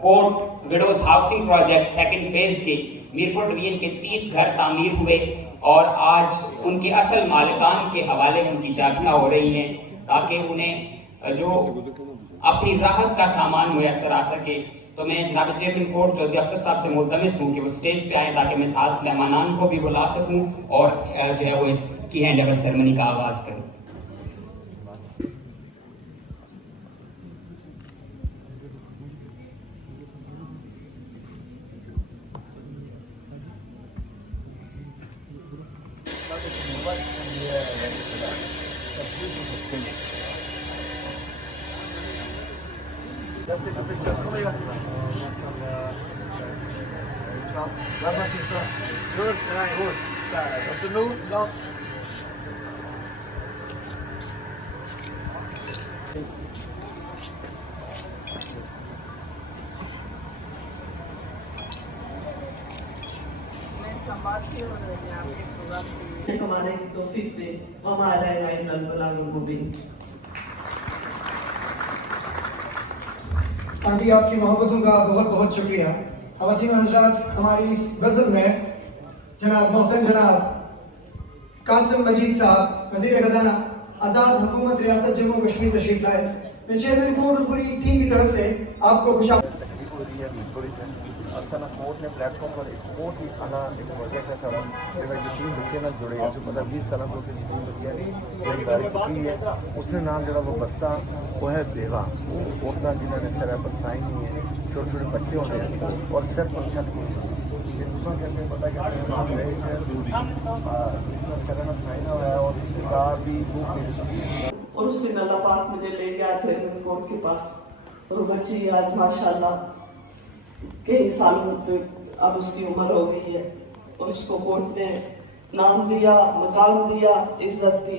Court widows housing project second phase के Mirpur division के 30 घर तामीर हुए और आज उनके असल मालिकान के हवाले उनकी चाबियाँ हो रही हैं ताकि उन्हें जो अपनी राहत का सामान मुयसर आ सके। तो मैं जनाब चेयरमैन कोर्ट चौधरी अख्तर साहब से मुल्तमिस हूँ कि वो स्टेज पे आएँ ताकि मैं साथ मेहमानान को भी बुला सकूँ और जो है वो इसकी हैंड ओवर सेरेमनी का आगाज़ करूँ। हमारे तौफीक दे हमारा मुबीन। आंटी आपकी मोहब्बतों का बहुत बहुत शुक्रिया। ख़वातीन हज़रात, हमारी इस गज़ल में जनाब मोहतरम जनाब कासिम मजीद साहब वज़ीर ख़ज़ाना आज़ाद हुकूमत रियासत जम्मू कश्मीर तशरीफ़ लाए। मैं चेयरमैन कोर्ट और पूरी टीम की तरफ से आपको खुश असल कोर्ट ने प्लेटफॉर्म पर एक बहुत ही आला एक प्रोजेक्ट है सारा तीन बच्चे ना जुड़े हैं, मतलब 20 साल को तीन बच्चे जिम्मेदारी चुकी है। उसने नाम जो वो बस्ता वो है बेवा, वो औरतें जिन्होंने सर पर साइन नहीं है, छोटे छोटे बच्चे होते हैं और सर पर छत दूसरा कैसे पता जिसने सर में साइन हुआ है और सरकार भी और उस दिन अल्लाह पाक मुझे ले गया चेयरमैन कोर्ट के पास और बच्ची आज माशाल्लाह कई सालों पे अब उसकी उम्र हो गई है और उसको कोर्ट ने नाम दिया, मकाम दिया, इज्जत दी।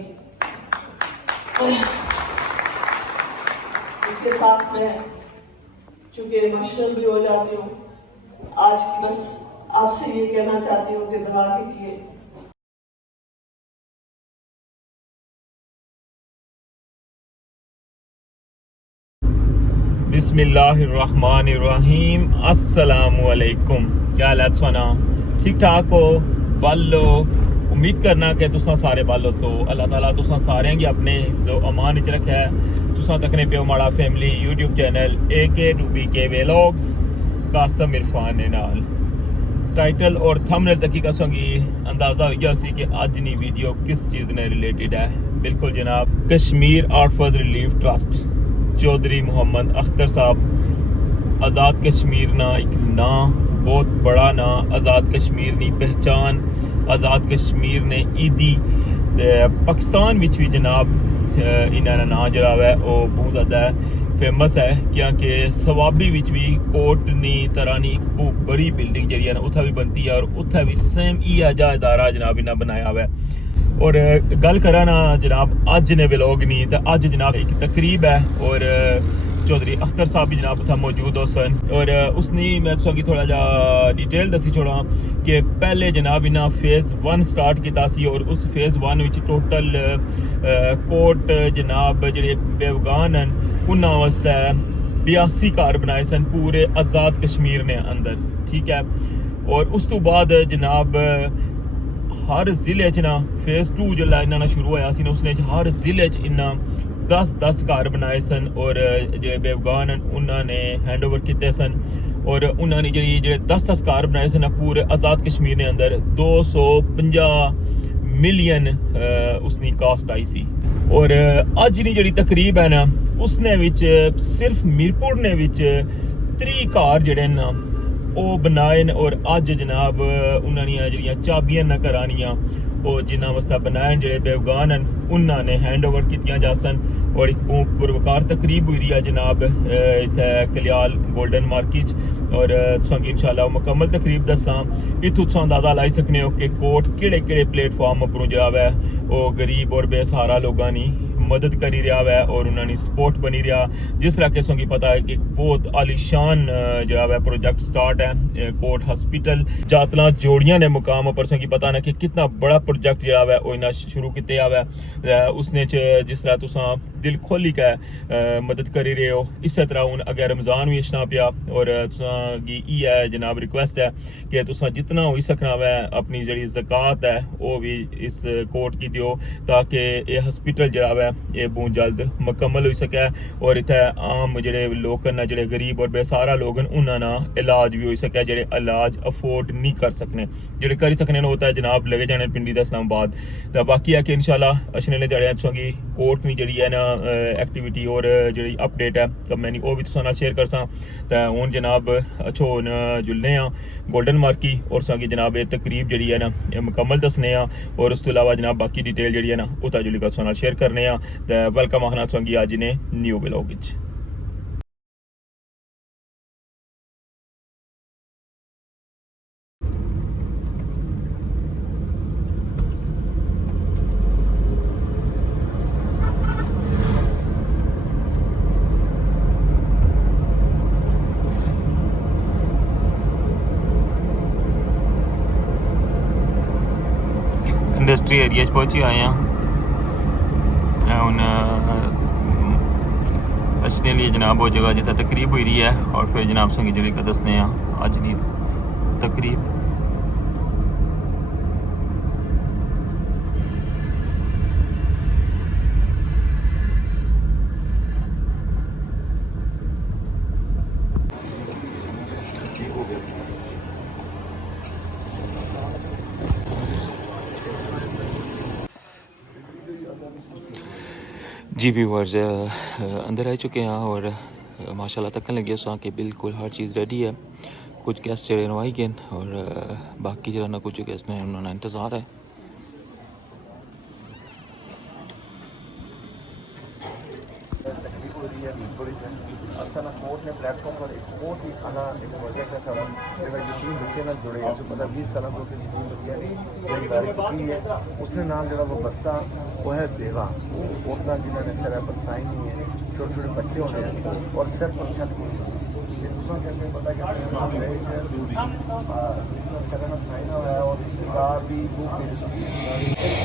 इसके साथ मैं चूँकि इमोशनल भी हो जाती हूँ, आज बस आपसे ये कहना चाहती हूँ कि दुआ कीजिए। बिस्मिल्लाहिर्रहमानिर्रहीम। अस्सलामुअलैकुम। क्या हाल है सुना? ठीक ठाक हो? बालो उम्मीद करना कि तुसा सारे बालो सो। अल्लाह ताला तुसा सारे गी अपने हिफ्ज़ो अमान विच रखा है। तुसा तकने पियो माड़ा family YouTube channel AK2BK vlogs Qasim Irfan ने नाल टाइटल और थंबनेल तक का संगी अंदाज़ा हो गया सी कि अज नी वीडियो किस चीज़ ने रिलेटेड है। बिल्कुल जनाब, Kashmir orphan relief trust Chaudhry Mohammad Akhtar sahab Azad Kashmir ना एक ना बहुत बड़ा ना, आज़ाद कश्मीर नी पहचान, आज़ाद कश्मीर ने ईदी पाकिस्तान विच भी जनाब इन्होंने ना जरा है वो बहुत ज़्यादा फेमस है क्योंकि सवाबी विच भी कोर्ट नी तरह नी एक बहुत बड़ी बिल्डिंग जी उत्थे भी बनती है और उत्थे भी सेम इहा जा इदारा जनाब इन्हें बनाया हुआ है। और गल करा ना जनाब अज ने व्लॉग नहीं तो अज जनाब एक तकरीब है और चौधरी अख्तर साहब भी जनाब उत्थे मौजूद हो सन और उसने मैं तुसेंगी थोड़ा जा डिटेल दसी छोड़ा कि पहले जनाब इन्हें फेज़ 1 स्टार्ट किया सी और उस फेज़ 1 विच टोटल कोर्ट जनाब जेह्ड़े बेवगान हैं उन्होंने वास्ते 82 घर बनाए सन पूरे आज़ाद कश्मीर ने अंदर, ठीक है। और उस तो बाद जनाब हर जिले च ना फेज़ 2 जो इन्होंने शुरू होया सी ना उसने हर जिले च इन्ना 10-10 घर बनाए सन और जो बेवगान उन्होंने हैंड ओवर किए सन और उन्होंने जो 10-10 घर बनाए सन पूरे आज़ाद कश्मीर ने अंदर 250 मिलियन उसकी कास्ट आई सी। और अज नी जी तकरीब है ना उसने विच सिर्फ मीरपुर ने विच 3 घर जड़े ना वो बनाए और अज जनाब उन्होंने जड़ियाँ चाबियां न करानियाँ वो जिन्होंने वास्ते बनाए जो बेवगान उन्होंने हैंड ओवर कितियां जा सन और एक पुरवकार तकरीब हुई रही है जनाब इत्थे कलियाल गोल्डन मार्केट और तुसें इंशाअल्लाह मुकम्मल तकरीब दस्सां। इत्थों तुस अंदाज़ा लाई सकने हो कि कोर्ट केड़े केड़े प्लेटफॉर्म पर जो है वो गरीब और बेसहारा लोगों की मदद करी रहा है और उन्होंने सपोर्ट बनी रहा। जिस तरह के की पता है कि बहुत आलिशान जो है प्रोजेक्ट स्टार्ट है कोर्ट हॉस्पिटल जातला जोड़ियां ने मुकाम पर की पता ना कि कितना बड़ा प्रोजेक्ट जो है वो इन्हें शुरू किया हुआ है। उसने जिस तरह तुसा दिल खोली का मदद करी रहे हो, इस तरह हूँ अगर रमज़ान भी इशना पिया और तुसा है जनाब रिक्वेस्ट है कि तुसा जितना हो सकना वै अपनी जी ज़कात है वो भी इस कोर्ट की दियो ताकि ये हॉस्पिटल जरा वै ये बहुत जल्द मुकम्मल हो सके और इतने आम जोड़े लोग न जोड़े गरीब और बेसारा लोग उन्होंने इलाज भी हो सके जोड़े इलाज अफोर्ड नहीं कर सकने जोड़े करी सकने होता है जनाब लगे जाने पिंडी का इस्लामाबाद। तो बाकी है कि इंशाल्लाह अशने ने जड़े की कोर्ट में जी है ना एक्टिविटी और जी अपडेट है कमें वो भी तुसा शेयर कर सा। तो हूँ जनाब अच्छो हूँ जुलने गोल्डन मार्की और सा जनाब ये तकरीब जी है ना ये मुकम्मल दसने और उस तो अलावा जनाब बाकी डिटेल जी है ना उता जुली का तुसा शेयर करने तो वेलकम आखना संगी अज ने न्यू ब्लॉग। इंडस्ट्री एरिया पहुंचे आए हैं हूँ अच्छे लिए जनाब वो जगह जितना तकरीब हुई रही है और फिर जनाब संगी जी का दसने अज की तकरीब। जी व्यूअर्स अंदर आ चुके हैं और माशाल्लाह तकन लगे उस कि बिल्कुल हर चीज़ रेडी है। कुछ गेस्ट जड़े आई गए और बाकी जरा ना कुछ गेस्ट ने उन्होंने इंतज़ार है। असल कोर्ट ने प्लेटफॉर्म पर एक बहुत ही खाना एक प्रोजेक्ट है सारा जो तीन बच्चे ना जुड़े हैं पता 20 साल को तीन बच्चे की है उसने नाम जो वो बस्ता वो है बेवा औरत जिन्होंने सर पर साइन नहीं है छोटे छोटे बच्चे होते हैं और सर पर छत कैसे पता कैसे जिसने सर में साइन हुआ है और सरकार भी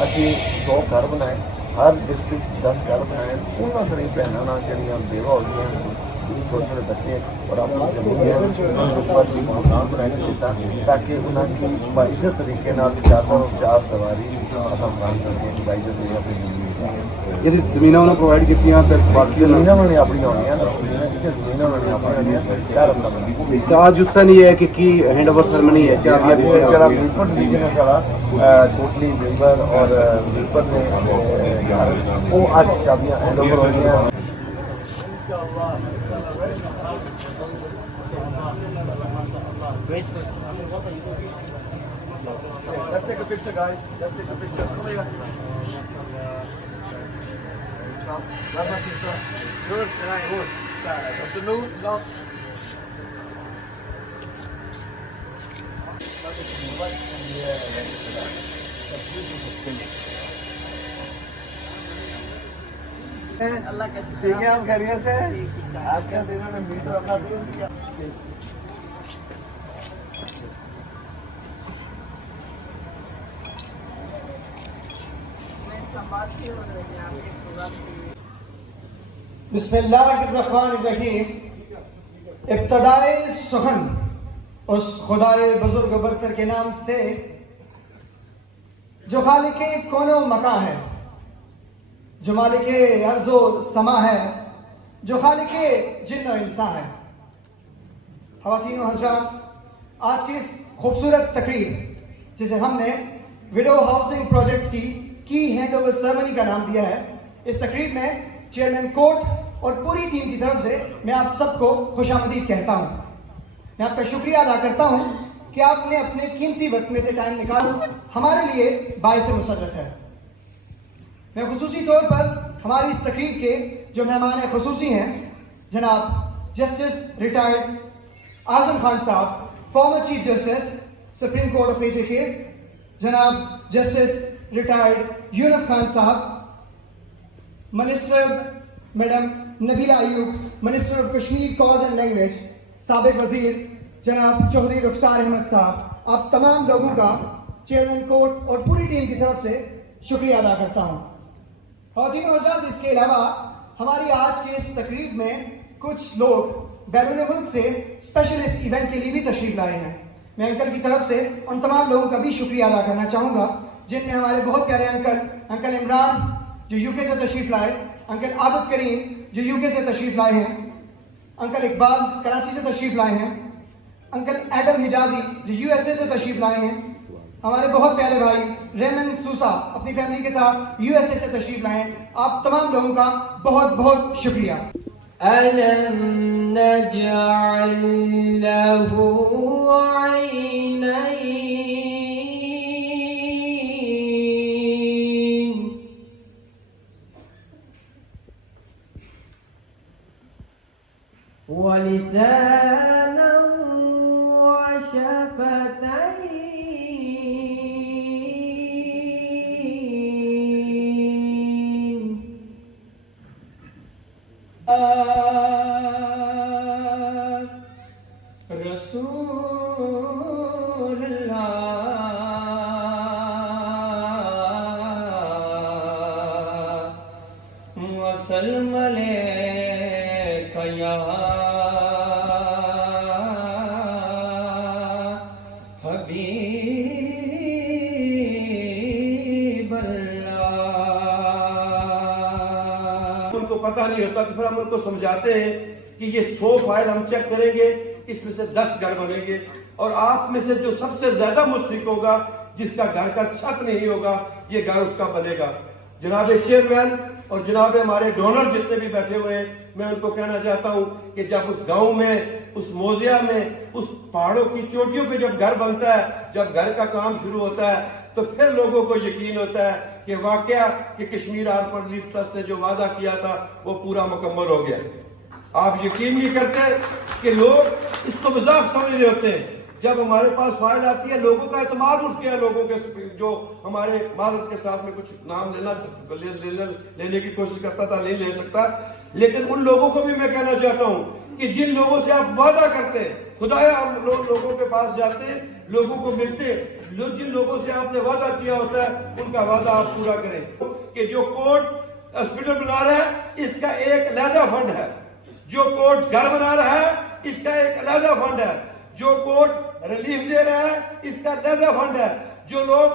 असी 100 घर बनाए हर डिस्ट्रिक्ट 10 घर बनाए उन्होंने सारी भैनों जड़ियाँ बेवा हो गई छोटे छोटे बच्चे और अपनी ज़मीन मकान बनाने ताकि उन्होंने बाइज़त तरीके चादर चार दीवारी मकान करके बाइज़त अपनी ज़मीन यदि जमीन उन्होंने प्रोवाइड की जमीन उन्होंने अपनी जमीन उन्होंने अपनी तो आज उस नहीं है कि हैंड ओवर सेरेमनी है क्या रीजन है सारा टोटली मेंबर और मीपर ने वो आज चाबियाँ हैंड ओवर हो गई हैं। Let's take a picture, guys. Let's take a picture. Come here. Grab my sister. Good. Good. Afternoon. No. अल्लाह का शुक्र ठीक है आप खैरियत से आज का दिन में मीट और अपना दूध दिया बिस्मिल्लाहिर्रहमानिर्रहीम। इब्तदाए सुखन उस खुदाए बुजुर्ग बरतर के नाम से जो खालिके कोनो मका है, जो मालिके अर्ज़ो समा है, जो खालिके जिन्न इंसा है। ख़वातीन व हज़रात, आज की इस खूबसूरत तकरीब जिसे हमने विडो हाउसिंग प्रोजेक्ट की हैंड ओवर सेरेमनी का नाम दिया है, इस तकरीब में चेयरमैन कोर्ट और पूरी टीम की तरफ से मैं आप सबको खुशामदीद कहता हूँ। मैं आपका शुक्रिया अदा करता हूँ कि आपने अपने कीमती वक्त में से टाइम निकाल हमारे लिए बाइस मुसर्रत है। मैं खुसूसी तौर पर हमारी इस तकरीब के जो मेहमान खुसूसी हैं जनाब जस्टिस रिटायर्ड आज़म खान साहब, former chief justice supreme court of AJK, जनाब जस्टिस रिटायर्ड यूनुस खान साहब, minister madam Nabila Ayub, minister of Kashmir cause and language, साबिक वजीर जनाब चौधरी रुखसार अहमद साहब, आप तमाम लोगों का चेयरमैन कोर्ट और पूरी टीम की तरफ से शुक्रिया अदा करता हूँ। ख़वातीन और हज़रात, इसके अलावा हमारी आज के इस तकरीब में कुछ लोग बैरून मुल्क से स्पेशलिस्ट इवेंट के लिए भी तशरीफ़ लाए हैं। मैं अंकल की तरफ से उन तमाम लोगों का भी शुक्रिया अदा करना चाहूँगा जिनमें हमारे बहुत प्यारे अंकल इमरान जो यूके से तशरीफ़ लाए, अंकल आबिद करीम जो यूके से तशरीफ़ लाए हैं, अंकल इकबाल कराची से तशरीफ़ लाए हैं, अंकल एडम हिजाजी जो यूएसए से तशरीफ़ लाए हैं, हमारे बहुत प्यारे भाई रेमन सूसा अपनी फैमिली के साथ यूएसए से तशरीफ़ लाए हैं। आप तमाम लोगों का बहुत बहुत शुक्रिया। ألم نجعل له عينين ولسانا وشفتين رسول اللہ وسلم علیک یا حبیب اللہ۔ ان کو پتہ نہیں ہوتا تو پھر ہم ان کو سمجھاتے ہیں کہ یہ 100 فائل ہم چیک کریں گے، اس میں سے 10 گھر بنیں گے، اور آپ میں سے جو سب سے زیادہ مستحق ہوگا، جس کا گھر کا چھت نہیں ہوگا، یہ گھر اس کا بنے گا۔ جناب چیئرمین اور جناب ہمارے ڈونر جتنے بھی بیٹھے ہوئے ہیں، میں ان کو کہنا چاہتا ہوں کہ جب اس گاؤں میں، اس موضع میں، اس پہاڑوں کی چوٹیوں پہ جب گھر بنتا ہے، جب گھر کا کام شروع ہوتا ہے، تو پھر لوگوں کو یقین ہوتا ہے کہ واقعہ کہ کشمیر آرفن ریلیف ٹرسٹ نے جو وعدہ کیا تھا وہ پورا مکمل ہو گیا۔ آپ یقین نہیں کرتے کہ لوگ اس کو مذاق سمجھ رہے ہوتے ہیں۔ جب ہمارے پاس فائل آتی ہے، لوگوں کا اعتماد اٹھ گیا، لوگوں کے جو ہمارے معذرت کے ساتھ میں کچھ نام لینے کی کوشش کرتا تھا، نہیں لے سکتا، لیکن ان لوگوں کو بھی میں کہنا چاہتا ہوں کہ جن لوگوں سے آپ وعدہ کرتے ہیں، خدایا ہم لوگوں کے پاس جاتے ہیں، لوگوں کو ملتے ہیں، جن لوگوں سے آپ نے وعدہ کیا ہوتا ہے ان کا وعدہ آپ پورا کریں۔ کہ جو کورٹ ہاسپٹل بنا رہا ہے اس کا ایک علیحدہ فنڈ ہے، جو کورٹ گھر بنا رہا ہے اس کا ایک علیحدہ فنڈ ہے، جو کورٹ ریلیف دے رہا ہے اس کا علیحدہ فنڈ ہے، جو لوگ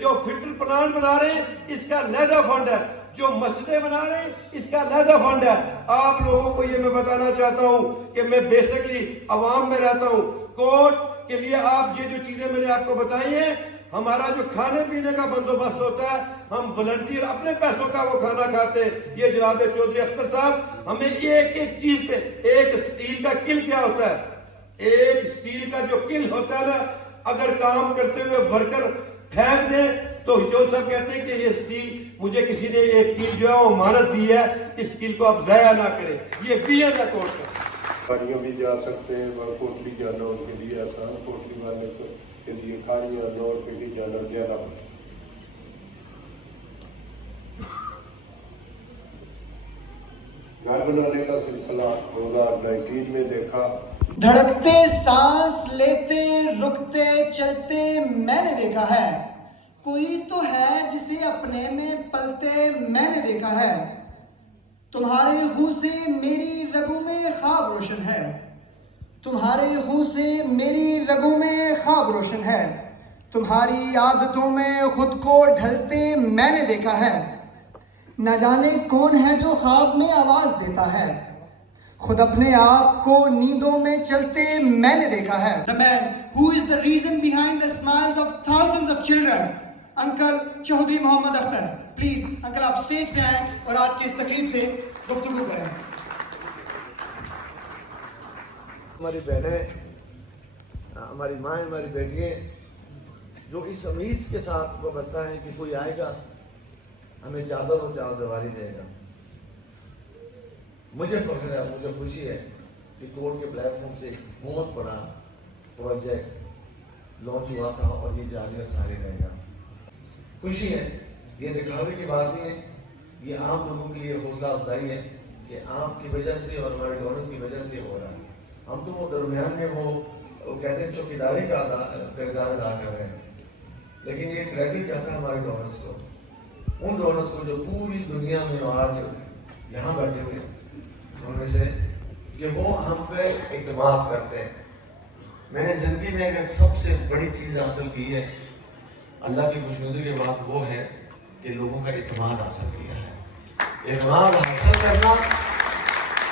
جو فلٹر پلانٹ بنا رہے ہیں اس کا علیحدہ فنڈ ہے، جو مسجدیں بنا رہے ہیں اس کا علیحدہ فنڈ ہے۔ آپ لوگوں کو یہ میں بتانا چاہتا ہوں کہ میں بیسکلی عوام میں رہتا ہوں، کورٹ کے لیے آپ یہ جو چیزیں میں نے آپ کو بتائی ہیں، ہمارا جو کھانے پینے کا بندوبست ہوتا ہے، ہم والنٹیئر اپنے پیسوں کا وہ کھانا کھاتے ہیں۔ یہ جناب چودھری اختر صاحب ہمیں ایک چیز پہ، ایک اسٹیل کا کل کیا ہوتا ہے، ایک اسٹیل کا جو کل ہوتا ہے نا، اگر کام کرتے ہوئے ورکر پھینک دیں تو جو سب کہتے ہیں کہ یہ اسٹیل مجھے کسی نے ایک کل جو ہے وہ امانت دی ہے، اس کل کو آپ ضائع نہ کریں، یہ بھی ہے نا کورٹ کا۔ گاڑیوں بھی جا سکتے ہیں، کوٹلی جانا ان کے لیے آسان، کوٹلی والے کے لیے کھاڑیاں روڈ پہ بھی جانا زیادہ۔ گھر بنانے کا سلسلہ 2019 میں دیکھا۔ دھڑکتے سانس لیتے رکتے چلتے میں نے دیکھا ہے، کوئی تو ہے جسے اپنے میں پلتے میں نے دیکھا ہے، تمہارے خون سے میری رگوں میں خواب روشن ہے، تمہارے خون سے میری رگوں میں خواب روشن ہے، تمہاری عادتوں میں خود کو ڈھلتے میں نے دیکھا ہے، نہ جانے کون ہے جو خواب میں آواز دیتا ہے، خود اپنے آپ کو نیندوں میں چلتے میں نے دیکھا ہے۔ The man who is the reason behind the smiles of thousands of children, uncle Chaudhry Muhammad Akhtar. Please uncle آپ سٹیج پہ آئیں اور آج کی اس تقریب سے گفتگو کریں۔ ہماری بہنیں، ہماری ماں، ہماری بیٹیاں جو اس امید کے ساتھ وابستہ ہیں کہ کوئی آئے گا ہمیں چادر اور چاردیواری دے گا۔ مجھے فخر ہے، مجھے خوشی ہے کہ کورٹ کے پلیٹ فارم سے ایک بہت بڑا پروجیکٹ لانچ ہوا تھا اور یہ جاری اور ساری رہے گا۔ خوشی ہے، یہ دکھاوے کی بات نہیں ہے، یہ عام لوگوں کے لیے حوصلہ افزائی ہے کہ آپ کی وجہ سے اور ہمارے ڈونرز کی وجہ سے ہو رہا ہے. ہم تو وہ درمیان میں وہ کہتے ہیں چوکیداری کا کردار ادا کر رہے ہیں, لیکن یہ کریڈٹ جاتا ہے ہمارے ڈونرز کو, ان ڈونرز کو جو پوری دنیا میں آج یہاں بیٹھے ہوئے ہیں ان میں سے, کہ وہ ہم پہ اعتماد کرتے ہیں. میں نے زندگی میں اگر سب سے بڑی چیز حاصل کی ہے اللہ کی خوشنودی کے بعد, وہ ہے کہ لوگوں کا اعتماد حاصل کیا ہے. اعتماد حاصل کرنا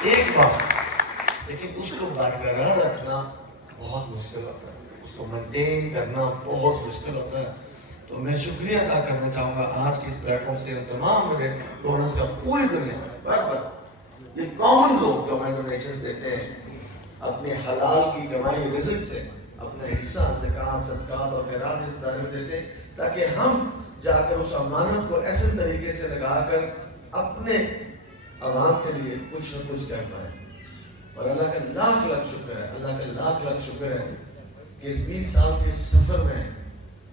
ایک بات, لیکن اس کو برقرار رکھنا بہت مشکل ہوتا ہے, اس کو مینٹین کرنا بہت مشکل ہوتا ہے. تو میں شکریہ ادا کرنا چاہوں گا آج کے اس پلیٹ فارم سے تمام میرے ڈونرز کا پوری دنیا میں برابر یہ کامن لوگ جو ہمیں ڈونیشنز دیتے ہیں اپنے حلال کی کمائی رزق سے اپنا حصہ زکوٰۃ صدقات اور خیرات اس ادارے میں دیتے ہیں, تاکہ ہم جا کر اس امانت کو ایسے طریقے سے لگا کر اپنے عوام کے لیے کچھ نہ کچھ کر پائیں. اور اللہ کا لاکھ لاکھ شکر ہے, اللہ کا لاکھ لاکھ شکر ہے کہ اس 20 سال کے سفر میں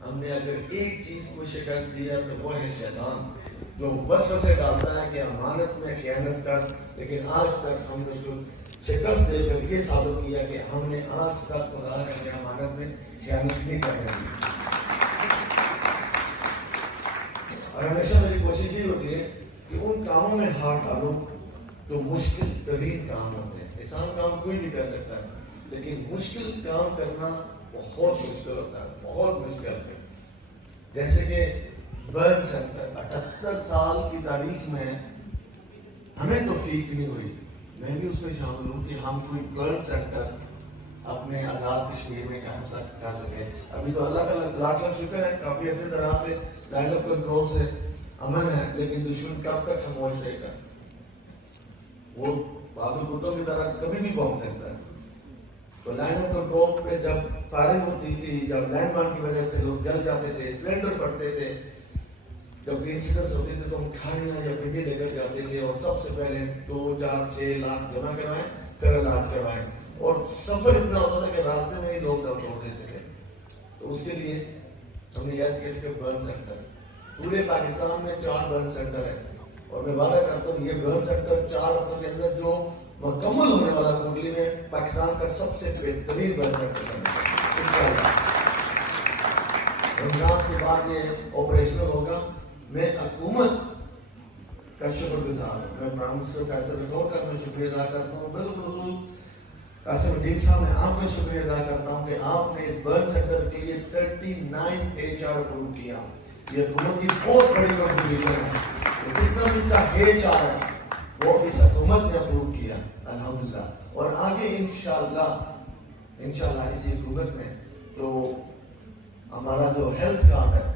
ہم نے اگر ایک چیز کو شکست دیا تو وہ ہے شیطان, جو وسوسے ڈالتا ہے کہ امانت میں خیانت کر, لیکن آج تک ہم نے اس کو شکست دے کر یہ ثابت کیا کہ ہم نے آج تک خدا کے امانت میں خیانت نہیں کرنے دی. اور ہمیشہ میری کوشش یہ ہوتی ہے کہ ان کاموں میں ہاتھ ڈالوں جو مشکل ترین کام ہوتے ہیں. آسان کام کوئی بھی کر سکتا ہے, لیکن مشکل کام کرنا بہت مشکل ہوتا ہے, بہت مشکل ہے. جیسے کہ برن سینٹر 78 سال کی تاریخ میں ہمیں توفیق نہیں ہوئی, میں بھی اس میں شامل ہوں, کہ ہم کوئی برن سینٹر اپنے آزاد کشمیر میں کر سکے. ابھی تو اللہ کا لاکھ لاکھ شکر ہے کافی اچھی طرح سے لائن آف کنٹرول سے امن ہے, لیکن دشمن کب تک خاموش رہے گا؟ وہ بہادر بھٹو کی طرح کبھی بھی پہنچ سکتا ہے. تو لائن آف کنٹرول پہ جب فائرنگ ہوتی تھی, جب لینڈ مائن کی وجہ سے لوگ جل جاتے تھے, سلنڈر پڑتے تھے, جب انسیڈنٹس ہوتے تھے تو ہم کھانا یا پنڈی لے کر جاتے تھے اور سب سے پہلے 2, 4, 6 لاکھ جمع کروائیں, پھر علاج کروائیں. اور سفر اتنا ہوتا تھا کہ راستے میں ہی لوگ دم توڑ دیتے تھے. تو اس کے لیے ہم نے یاد کیا کہ برن سینٹر پورے پاکستان میں 4 برن سینٹر ہیں, اور میں وعدہ کرتا ہوں یہ برن سینٹر 4 ہفتوں کے اندر جو مکمل ہونے والا کوٹلی میں پاکستان کا سب سے بہترین برن سینٹر ہے. رمضان کے بعد یہ آپریشنل ہوگا. میں حکومت کا شکر گزار ہوں, میں پرائم منسٹر قاسم مٹور کا میں شکریہ ادا کرتا ہوں, بالخصوص قاسم مجید صاحب میں آپ کا شکریہ ادا کرتا ہوں کہ آپ نے اس برن سینٹر کے لیے 39 HR اپروو کیا. یہ حکومت کی بہت بڑی کنٹریبیوشن ہے. جتنا بھی اس کا HR ہے وہ اس حکومت نے اپروو کیا الحمدللہ. اور آگے انشاءاللہ اسی حکومت میں جو ہمارا جو ہیلتھ کارڈ ہے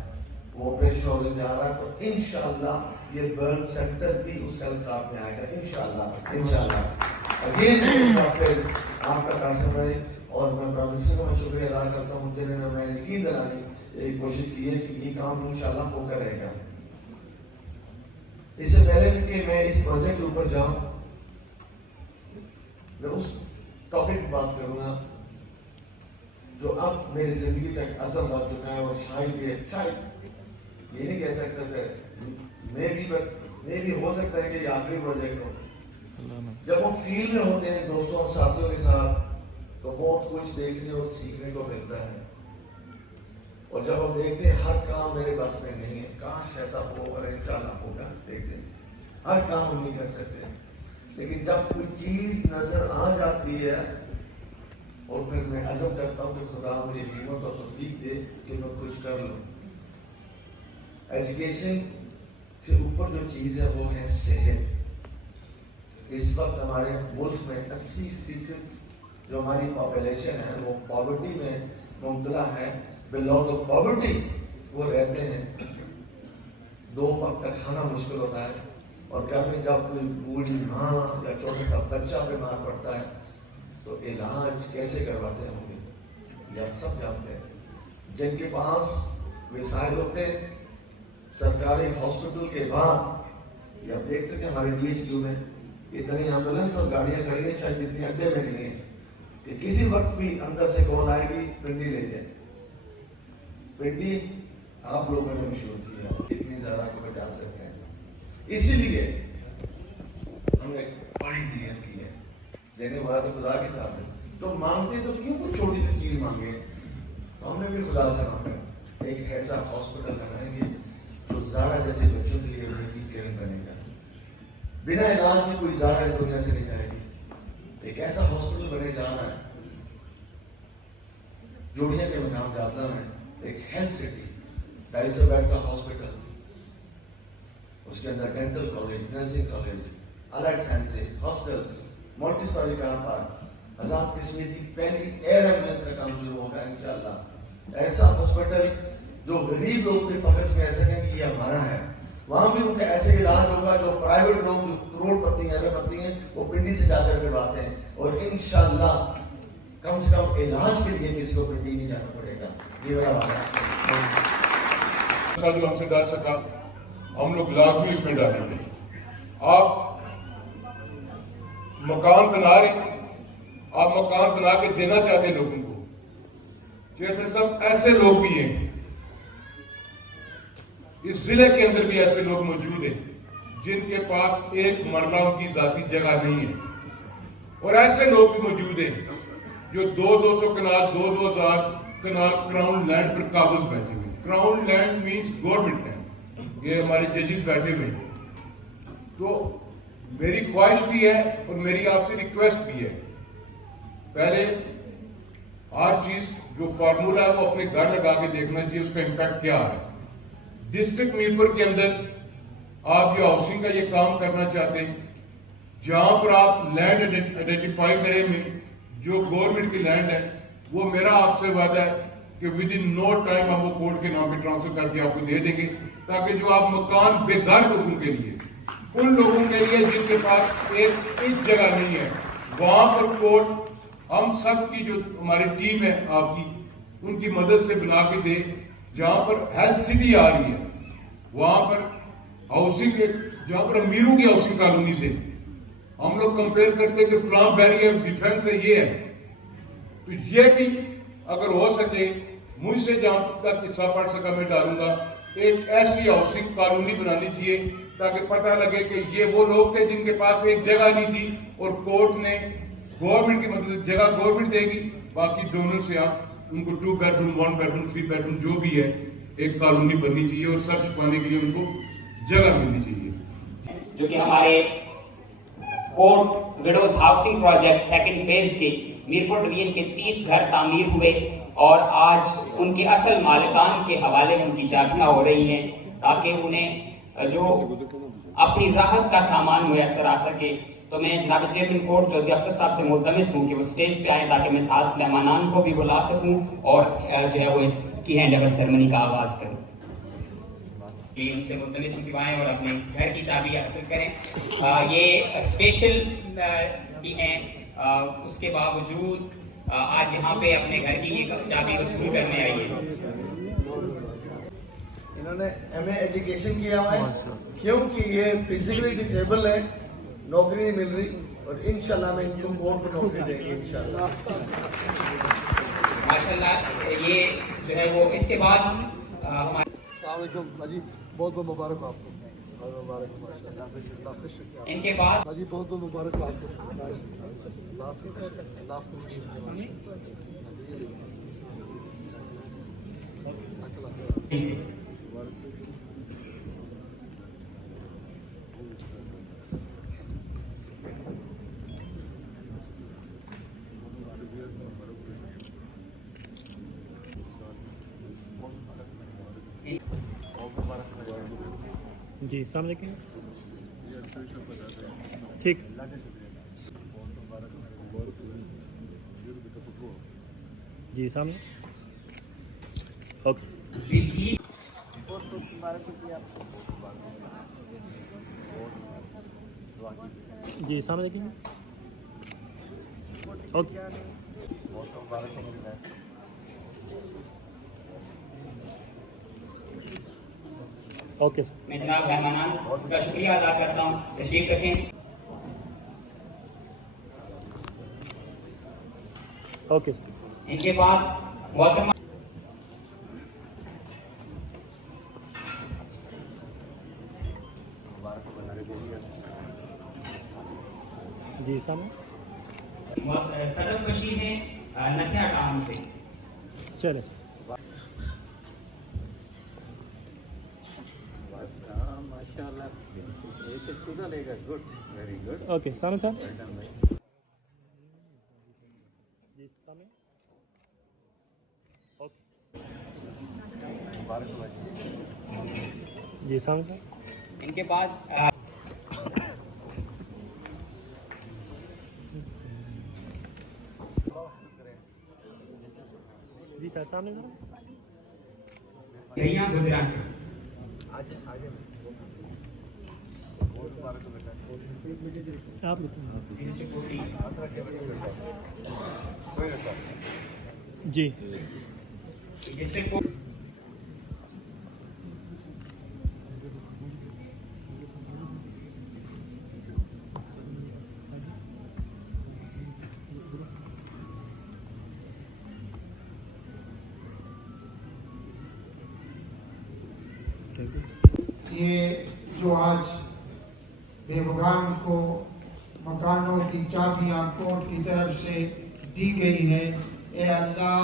وہ آپریشن ہونے جا رہا ہے, تو انشاءاللہ یہ برن سینٹر بھی اس ہیلتھ کارڈ میں آئے گا انشاءاللہ. اگین آپ کا قاسم ہے, اور میں پرائم منسٹر کا شکریہ ادا کرتا ہوں جنہوں نے میں یقین دلانے کوشش کی ہے کہ یہ کام انشاءاللہ ہو کر رہے گا. اس سے پہلے کہ میں اس پروجیکٹ کے اوپر جاؤں, میں اس ٹاپک کی بات کروں گا جو اب میری زندگی کا ایک اثر بن چکا ہے, اور شاید یہ نہیں کہہ سکتا تھا میں بھی ہو سکتا ہے کہ یہ آخری پروجیکٹ ہو. جب ہم فیلڈ میں ہوتے ہیں دوستوں اور ساتھیوں کے ساتھ تو بہت کچھ دیکھنے اور سیکھنے کو ملتا ہے, اور جب ہم دیکھتے ہیں ہر کام میرے بس میں نہیں ہے, کاش ایسا ہو, اور انشاءاللہ ہوگا. دیکھتے ہیں ہر کام ہم نہیں کر سکتے, لیکن جب کوئی چیز نظر آ جاتی ہے اور پھر میں عزم کرتا ہوں کہ خدا مجھے ہمت اور توفیق دے کہ میں کچھ کر لوں. ایجوکیشن سے اوپر جو چیز ہے وہ ہے صحت. اس وقت ہمارے ملک میں 80% جو ہماری پاپولیشن ہے وہ پاورٹی میں مبتلا ہے, بلو آف پاورٹی وہ رہتے ہیں. 2 وقت کا کھانا مشکل ہوتا ہے, اور گھر میں جب کوئی بوڑھی ماں یا چھوٹا سا بچہ بیمار پڑتا ہے تو علاج کیسے کرواتے ہوں گے, یہ آپ سب جانتے ہیں. جن کے پاس وسائل ہوتے ہیں سرکاری ہاسپٹل کے بعد, یہ آپ دیکھ سکتے ہیں ہمارے DHQ میں اتنی ایمبولینس اور گاڑیاں کھڑی ہیں شاید جتنی اڈے میں نہیں ہیں, کہ کسی وقت بھی اندر سے کال آئے گی پنڈی لے جائے. پنڈی آپ لوگوں نے مشہور کیا, اتنی زیادہ کو بچا سکتے ہیں. इसीलिए हमने बड़ी नियत की है, देने वाला तो खुदा के साथ है, तो मांगते तो क्यों कोई छोटी सी चीज मांगे। तो हमने भी खुदा से मांगा एक ऐसा हॉस्पिटल बनाएंगे जो ज़ारा जैसे बच्चों के लिए बेहतरीन केयर बनेगा, बिना इलाज के कोई ज़ारा इस दुनिया से नहीं जाएगी। एक ऐसा हॉस्पिटल बने जा रहा है जोड़िया के मकाम दादला में, एक हेल्थ सिटी 250 बेड का हॉस्पिटल, उसके अंदर dental college, nursing college, allied sciences, hostels, multi storey car park, Azad Kashmir की पहली एयर एम्बुलेंस का काम शुरू होगा इंशाल्लाह। ऐसा हॉस्पिटल जो गरीब लोग के फकत में ऐसे नहीं कि ये हमारा है, वहां भी उनका ऐसे इलाज होगा जो प्राइवेट लोग जो करोड़पति हैं, अरबपति हैं, वो पिंडी से जाकर करवाते हैं, और इंशाल्लाह कम से कम इलाज के लिए किसी को पिंडी नहीं जाना पड़ेगा। ये मेरा वादा है। जो हमसे डाल सका हम लोग लाजमी इसमें डालेंगे। आप मकान बना रहे, आप मकान बना के देना चाहते लोगों को, चेयरमैन साहब ऐसे लोग भी हैं, इस जिले के अंदर भी ऐसे लोग मौजूद हैं जिनके पास एक मरला उनकी जाती जगह नहीं है, और ऐसे लोग भी मौजूद हैं जो 200 कनाल 2,000 कनाल क्राउन लैंड पर काबूज बैठे हुए। Crown land means government land, ये हमारे जजेस बैठे हुए हैं। तो मेरी ख्वाहिश भी है और मेरी आपसे रिक्वेस्ट भी है, पहले हर चीज जो फार्मूला है वो अपने घर लगा के देखना चाहिए उसका इम्पैक्ट क्या है। डिस्ट्रिक्ट मीरपुर के अंदर आप जो हाउसिंग का ये काम करना चाहते हैं, जहां पर आप लैंड आइडेंटिफाई करेंगे जो गवर्नमेंट की लैंड है, वो मेरा आपसे वादा है कि विद इन नो टाइम हम वो कोर्ट के नाम पे ट्रांसफर करके आपको दे देंगे, ताकि जो आप मकान बेघर लोगों के लिए, उन लोगों के लिए जिनके पास एक इंच जगह नहीं है, वहां पर कोर्ट हम सब की जो हमारी टीम है आपकी, उनकी मदद से बना के दे। जहां पर हेल्थ सिटी आ रही है वहां पर हाउसिंग, जहां पर अमीरों की हाउसिंग कॉलोनी से हम लोग कंपेयर करते हैं कि फ्लाम बैरियर डिफेंस है, ये है, तो ये भी अगर हो सके मुझसे जहां तक हिस्सा पड़ सका मैं डालूंगा। एक ऐसी हाउसिंग कॉलोनी बनानी चाहिए ताकि पता लगे कि ये वो लोग थे जिनके पास एक जगह नहीं थी, और कोर्ट ने गवर्नमेंट की मदद से जगह गवर्नमेंट देगी, बाकी डोनर से आप उनको 2 बेडरूम 1 बेडरूम 3 बेडरूम जो भी है एक कॉलोनी बननी चाहिए, और सर छुपाने के लिए उनको जगह मिलनी चाहिए। जो कि हमारे court widows housing project second phase के मीरपुर डिवीजन के 30 घर तामीर हुए, और आज उनके असल मालिकान के हवाले उनकी चाबियां हो रही हैं, ताकि उन्हें जो अपनी राहत का सामान मुयसर आ सके। तो मैं जनाब चेयरमैन कोर्ट चौधरी अख्तर साहब से मुल्तमिस हूँ कि वो स्टेज पे आए ताकि मैं साथ मेहमानान को भी बुला सकूँ और जो है वो इसकी हैंड ओवर सेरेमनी का आगाज़ करूँ। उनसे मुल्तमिस हूँ कि आएँ और अपने घर की चाबी हासिल करें। ये स्पेशल भी हैं, उसके बावजूद आज यहाँ पे अपने घर की ये चाबी वसूल करने आई है। इन्होंने MA एजुकेशन किया हुआ है, क्योंकि ये फिजिकली डिसेबल है, नौकरी नहीं मिल रही, और इंशाल्लाह मैं इनको कोर्ट में नौकरी देंगे इंशाल्लाह। माशाल्लाह ये जो है वो इसके बाद हमारे जी बहुत बहुत मुबारक हो आपको, मुबारक इनके बाद जी बहुत बहुत मुबारक हो आपको। जी सामने के ठीक जी सामने ओके जी सामने देखिए ओके ओके सर। मैं जनाब मेहमानान का शुक्रिया अदा करता हूँ, तशरीफ रखें। Okay sir. इनके बाद मोहतरमा सामने सदफ बशीर है नथिया टाउन से। चले ओके सामने साहब जी सामने ओके जी सामने साहब इनके बाद जी सर सामने जरा गैया गुजरा से। आप जी डिस्ट्रिक्ट ये जो आज बेवगान को मकानों की चाबियां कोर्ट की तरफ से दी गई है, ए अल्लाह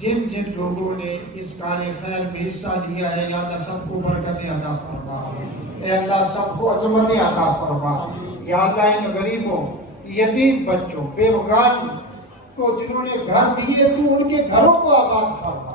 जिन जिन लोगों ने इस कार्य खैर में हिस्सा लिया है, या अल्लाह सबको बरकतें अता फरमा, ए अल्लाह सबको अज़मतें अता फरमा। या अल्लाह इन गरीबों, यतीम बच्चों, बेवगान को जिन्होंने घर दिए तो उनके घरों को आबाद फरमा,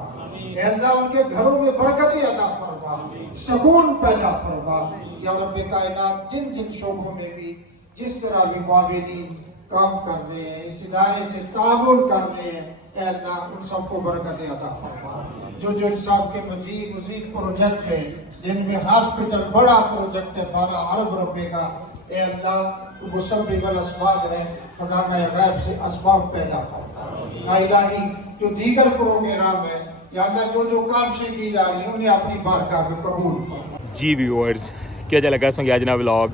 ए अल्लाह उनके घरों में बरकतें अता फरमा, सुकून पैदा फरमा। या रब्बे कायनात जिन जिन शोबों में भी जिस तरह भी मुआविनीन काम कर रहे हैं, इस इदारे से ताउन कर रहे हैं, ए अल्लाह उन सबको बरकतें अता फरमा। जो साहब के मजीद प्रोजेक्ट है, जिनमें हॉस्पिटल बड़ा प्रोजेक्ट है 12 अरब रुपए का, ए अल्लाह वो सब बेगल असबाब है, खजाना गैब से असबाब पैदा फरमा। या इलाही जो दीगर प्रोग्राम है, या अल्लाह जो काम से की जा रही है उन्हें अपनी बारगाह में कबूल फरमा। जी व्यूअर्स क्या जा लगा संग आज ना व्लॉग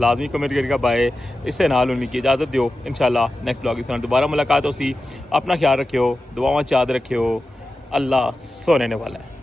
लाजमी कमेंट करेगा बाय इससे नाल होने की इजाज़त दियो। इंशाल्लाह नेक्स्ट व्लॉग के साथ दोबारा मुलाकात होसी। अपना ख्याल रखियो, दुआवां याद रखियो। अल्लाह सोने वाला है।